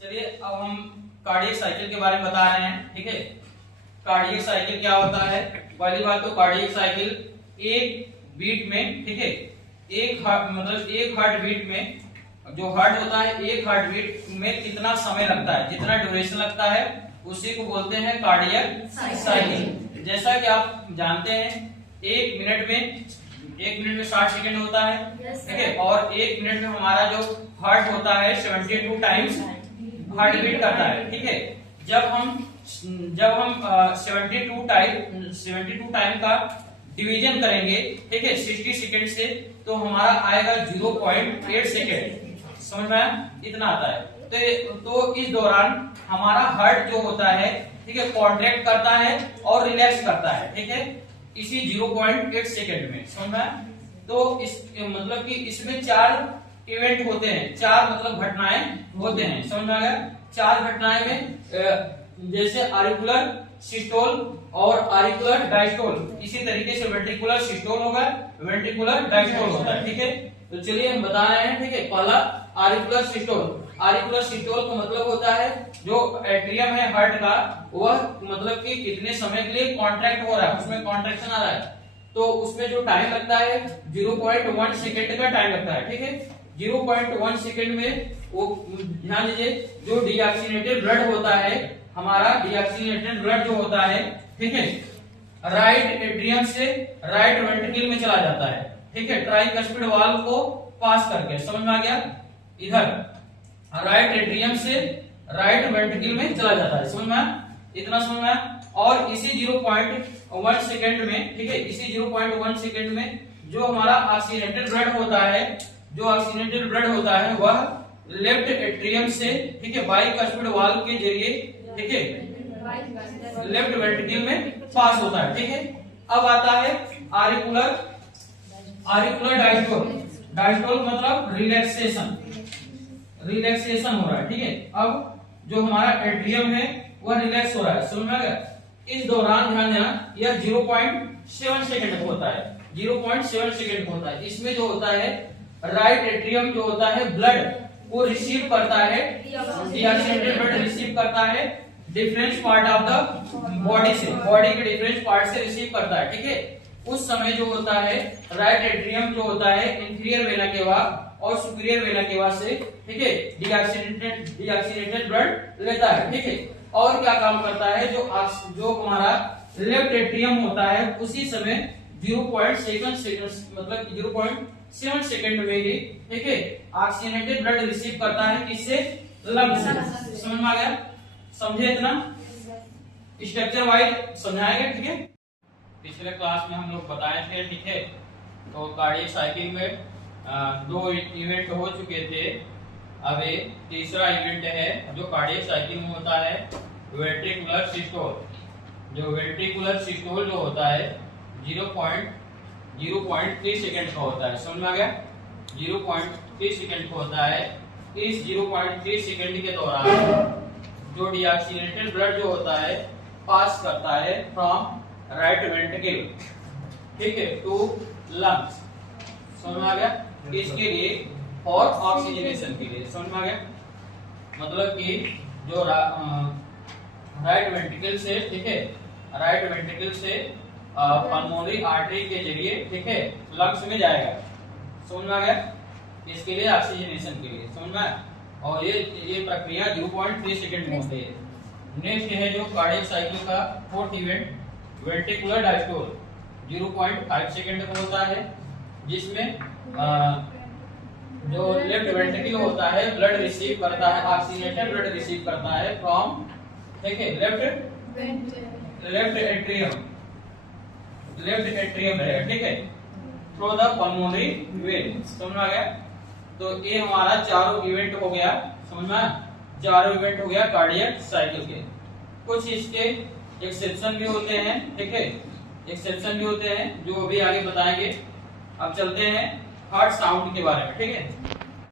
चलिए अब हम कार्डियक साइकिल के बारे में बता रहे हैं। ठीक है, कार्डियक साइकिल क्या होता है। पहली बात तो कार्डियक साइकिल एक बीट में, ठीक है, एक हार्ट बीट में, जो हार्ट होता है एक हार्ट बीट में कितना समय लगता है, जितना ड्यूरेशन लगता है उसी को बोलते हैं कार्डियक साइकिल। जैसा कि आप जानते हैं एक मिनट में 60 सेकंड होता है, ठीक है, और एक मिनट में हमारा जो हार्ट होता है 72 टाइम्स हार्ट बीट करता है। ठीक है, जब हम 72 टाइम का डिवीजन करेंगे, ठीक है, 60 सेकंड से, तो हमारा आएगा 0.8 सेकंड। समझ में आया? इतना आता है। तो इस दौरान हमारा हार्ट जो होता है, ठीक है, कॉन्ट्रैक्ट करता है और रिलैक्स करता है। ठीक है, इसी 0.8 सेकंड में। समझ में आया? तो इस मतलब कि इसमें 4 इवेंट होते हैं, 4 मतलब घटनाएं होते हैं। समझ में आ गया? 4 घटनाएं में जैसे आरिकुलर सिस्टोल और आरिकुलर डायस्टोल, इसी तरीके से वेंट्रिकुलर सिस्टोल होगा, वेंट्रिकुलर डायस्टोल होता है। ठीक है, तो चलिए हम बता रहे हैं। ठीक है, पहला आरिकुलर सिस्टोल। आरिकुलर सिस्टोल का मतलब होता है जो एट्रियम है हार्ट का, वह मतलब कि कितने समय के लिए कॉन्ट्रैक्ट हो रहा है, उसमें कॉन्ट्रैक्शन आ रहा है, तो उसमें जो टाइम लगता है 0.1 सेकेंड का टाइम लगता है। ठीक है, 0.1 सेकेंड में वो ध्यान दीजिए, जो डीऑक्सीनेटेड ब्लड होता है, हमारा डीऑक्सीनेटेड ब्लड जो होता है, ठीक है, राइट एट्रियम से राइट वेंट्रिकल में चला जाता है। ठीक है, ट्राइकस्पिड वाल्व को पास करके। समझ में आ गया? इधर राइट एट्रियम से राइट वेंट्रिकल में चला जाता है। समझ में आया? इतना समझ में आया? और इसी 0.1 सेकेंड में, ठीक है, इसी 0.1 सेकेंड में जो हमारा ऑक्सीजनेटेड ब्लड होता है, जो ऑक्सीजनेटेड ब्लड होता है वह लेफ्ट एट्रियम से, ठीक है, बाइकस्पिड वाल्व के जरिए, ठीक है, लेफ्ट वेंट्रिकल में पास होता है। ठीक है, अब आता है आरिकुलर डायस्टोल। डायस्टोल मतलब रिलैक्सेशन हो रहा है। ठीक है, अब जो हमारा एट्रियम है वह रिलैक्स हो रहा है। समझ में आ गया? इस दौरान ध्यान देना, यह 0.7 सेकंड होता है, 0.7 सेकंड होता है। इसमें जो होता है राइट एट्रियम जो होता है ब्लड वो रिसीव करता है, डीऑक्सीनेटेड ब्लड रिसीव करता है difference part of the body से, बॉडी के डिफरेंस पार्ट से रिसीव करता है। ठीक है, उस समय जो होता है राइट एट्रियम जो होता है इंफीरियर वेना केवा और सुपीरियर वेना केवा से, ठीक है, डीऑक्सीनेटेड ब्लड लेता है। ठीक है, और क्या काम करता है, जो हमारा लेफ्ट एट्रियम होता है उसी समय 0.7 सेकंड मतलब 0.7 सेकंड में ही, ठीक है, ऑक्सीजनेटेड ब्लड रिसीव करता है, किससे? लंग्स से। समझ में आ गया? समझे? इतना स्ट्रक्चर वाइज समझाएंगे। ठीक है, पिछले क्लास में हम लोग बताए थे। ठीक है, तो कार्डियक साइकिल में 2 इवेंट हो चुके थे। अब एक तीसरा इवेंट है जो कार्डियक साइकिल में होता है, वेंट्रिकुलर सिस्टोल। जो वेंट्रिकुलर सिस्टोल जो होता है 0.3 सेकंड का होता है। समझ में आ गया? 0.3 सेकंड का होता है। इस 0.3 सेकंड के दौरान जो डीऑक्सीनेटेड ब्लड जो होता है पास करता है फ्रॉम राइट वेंट्रिकल, ठीक है, टू लंग्स। समझ में आ गया? इसके लिए और ऑक्सीजनेशन के लिए। समझ में आ गया? मतलब कि जो राइट वेंट्रिकल से, ठीक है, राइट वेंट्रिकल से पल्मोनरी आर्टरी के जरिए, ठीक है, लंग्स में जाएगा। समझ में आ गया? इसके लिए ऑक्सीजनेशन के लिए। समझ में आया? और ये प्रक्रिया 0.3 सेकंड में होती है। नेक्स्ट है जो कार्डियक साइकिल का 4th event, ventricular diastole. 0.5 second का होता है, जिसमें जो लेफ्ट वेंट्रिकल होता है ब्लड रिसीव करता है, ऑक्सीजनेटेड ब्लड रिसीव करता है फ्रॉम, ठीक है, लेफ्ट एट्रियम है, ठीक है, थ्रू द पल्मोनरी वेन। समझ में आ गया? तो ये हमारा चारों इवेंट हो गया। समझ में आया? चारों इवेंट हो गया कार्डियक साइकिल के। कुछ इसके एक्सेप्शन भी होते हैं, ठीक है, एक्सेप्शन भी होते हैं जो अभी आगे बताएंगे। अब चलते हैं हार्ट साउंड के बारे में। ठीक है,